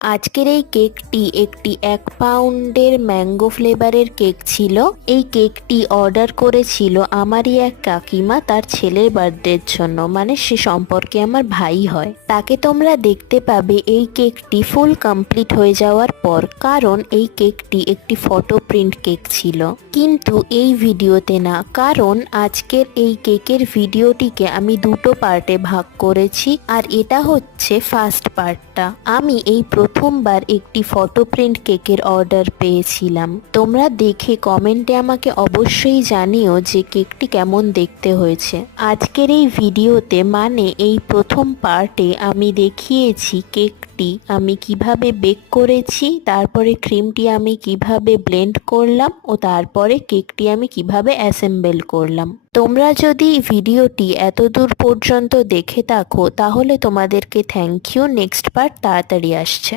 আজকের এই কেকটি একটি 1 পাউন্ডের ম্যাঙ্গো ফ্লেভারের কেক ছিল। এই কেকটি অর্ডার করেছিল আমারই এক কাকিমা তার ছেলের বার্থডের জন্য, মানে সে সম্পর্কে আমার ভাই হয়। তাকে তোমরা দেখতে পাবে এই কেকটি ফুল কমপ্লিট হয়ে যাওয়ার পর, কারণ এই কেকটি একটি ফটো প্রিন্ট কেক ছিল, কিন্তু এই ভিডিওতে না। কারণ আজকের এই কেকের ভিডিওটিকে আমি দুটো পার্টে ভাগ করেছি, আর এটা হচ্ছে ফার্স্ট পার্টটা। আমি এই প্রথমবার একটি ফটো প্রিন্ট কেকের অর্ডার পেয়েছিলাম। তোমরা দেখে কমেন্টে আমাকে অবশ্যই জানিও যে কেকটি কেমন দেখতে হয়েছে। আজকের এই ভিডিওতে, মানে এই প্রথম পার্টে, আমি দেখিয়েছি কেকটি আমি কিভাবে বেক করেছি, তারপরে ক্রিমটি আমি কিভাবে ব্লেন্ড করলাম, ও তারপরে কেকটি আমি কিভাবে অ্যাসেম্বল করলাম। তোমরা যদি ভিডিওটি এতদূর পর্যন্ত দেখে থাকো তাহলে তোমাদেরকে থ্যাংক ইউ। নেক্সট পার্ট তাড়াতাড়ি আসছে।